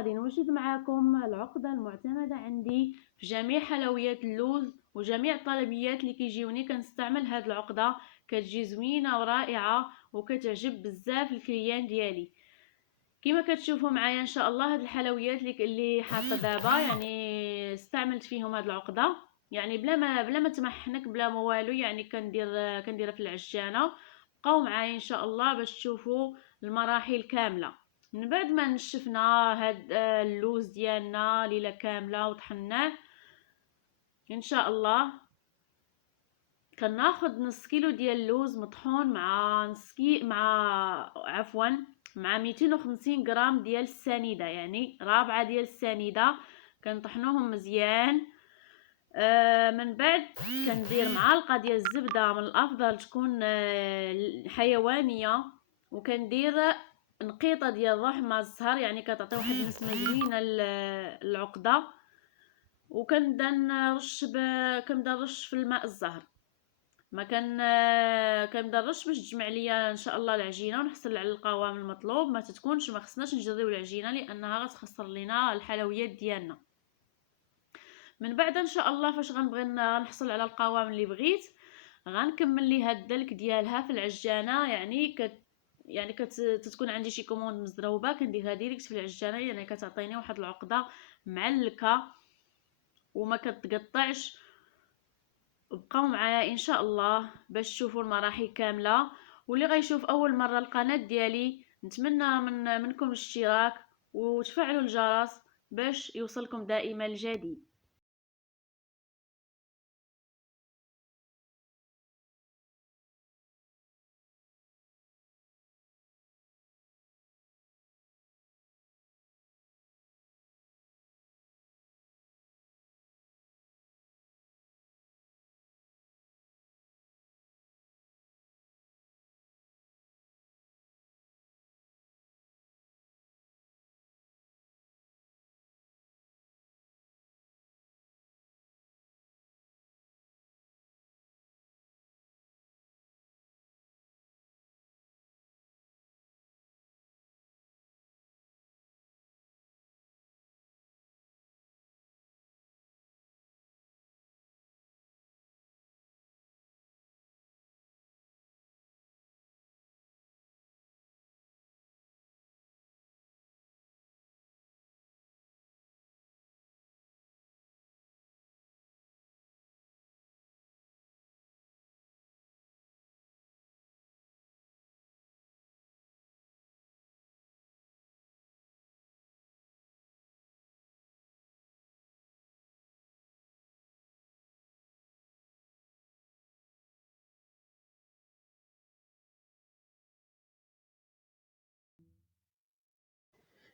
غادي نوجد معكم العقدة المعتمدة عندي في جميع حلويات اللوز وجميع الطلبيات اللي كيجيوني كنستعمل هاد العقدة. كتجي زوينة ورائعة وكتعجب بزاف الكليان ديالي. كما كتشوفوا معايا ان شاء الله هاد الحلويات اللي حاطه دابا يعني استعملت فيهم هاد العقده، يعني بلا ما تمحنك بلا ما والو، يعني كنديرها في العجانه. بقاو معايا ان شاء الله باش تشوفوا المراحل كامله. من بعد ما نشفنا هاد اللوز ديالنا ليله كامله وطحناه ان شاء الله، كناخذ نص كيلو ديال اللوز مطحون مع مع 250 غرام ديال السنيده، يعني رابعه ديال السنيده. كنطحنوهم مزيان. من بعد كندير معلقه ديال الزبده، من الافضل تكون حيوانيه، وكندير نقيطه ديال روح ما الزهر، يعني كتعطي واحد النسمه زوينه للعقده. وكنبدا نرش في الماء الزهر، ما كنبدا نرش باش تجمع ليا ان شاء الله العجينه ونحصل على القوام المطلوب. ما تتكونش، ما خصناش نجريو العجينه لانها غتخسر لينا الحلويات ديالنا. من بعد ان شاء الله فاش غنبغي نحصل على القوام اللي بغيت، غنكمل ليها الدلك ديالها في العجانه. يعني تتكون عندي شي كوموند مزروبه كنديرها ديريكت في العجانه، يعني كتعطيني واحد العقده معلكه وما كتقطعش. بقاو معايا ان شاء الله باش تشوفوا المراحل كامله. واللي غيشوف اول مره القناه ديالي نتمنى منكم الاشتراك وتفعلوا الجرس باش يوصلكم دائما الجديد.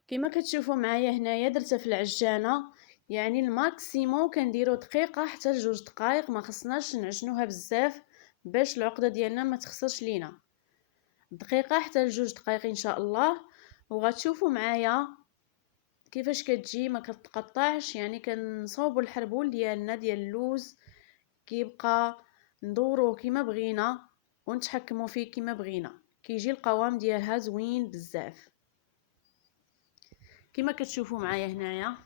كما كتشوفوا معايا هنايا درتها في العجانه، يعني الماكسيموم كنديروا دقيقه حتى لجوج دقائق، ما خصناش نعجنوها بزاف باش العقده ديالنا ما تخسرش لينا. دقيقه حتى لجوج دقائق ان شاء الله. وغتشوفوا معايا كيفاش كتجي ما كتقطعش، يعني كنصوبوا الحربول ديالنا ديال اللوز كيبقى ندوروه كما بغينا ونتحكموا فيه كما بغينا، كيجي القوام ديالها زوين بزاف كما كتشوفوا معايا هنايا.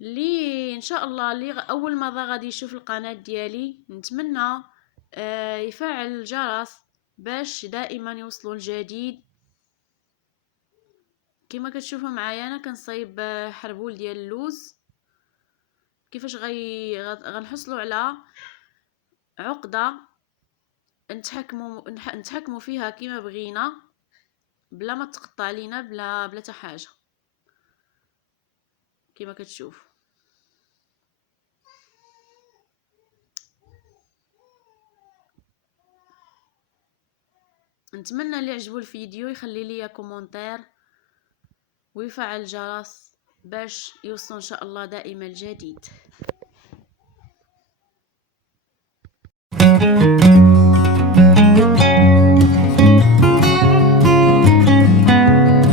اللي ان شاء الله اللي اول مره غادي يشوف القناه ديالي نتمنى يفعل الجرس باش دائما يوصلوا الجديد. كما كتشوفوا معايا انا كنصايب حربول ديال اللوز. كيفاش غنحصلوا على عقده نتحكموا فيها كما بغينا بلا ما تقطع لينا بلا حتى حاجه. كما كتشوف نتمنى اللي عجبو الفيديو يخلي لي كومونتير ويفعل الجرس باش يوصل ان شاء الله دائما الجديد.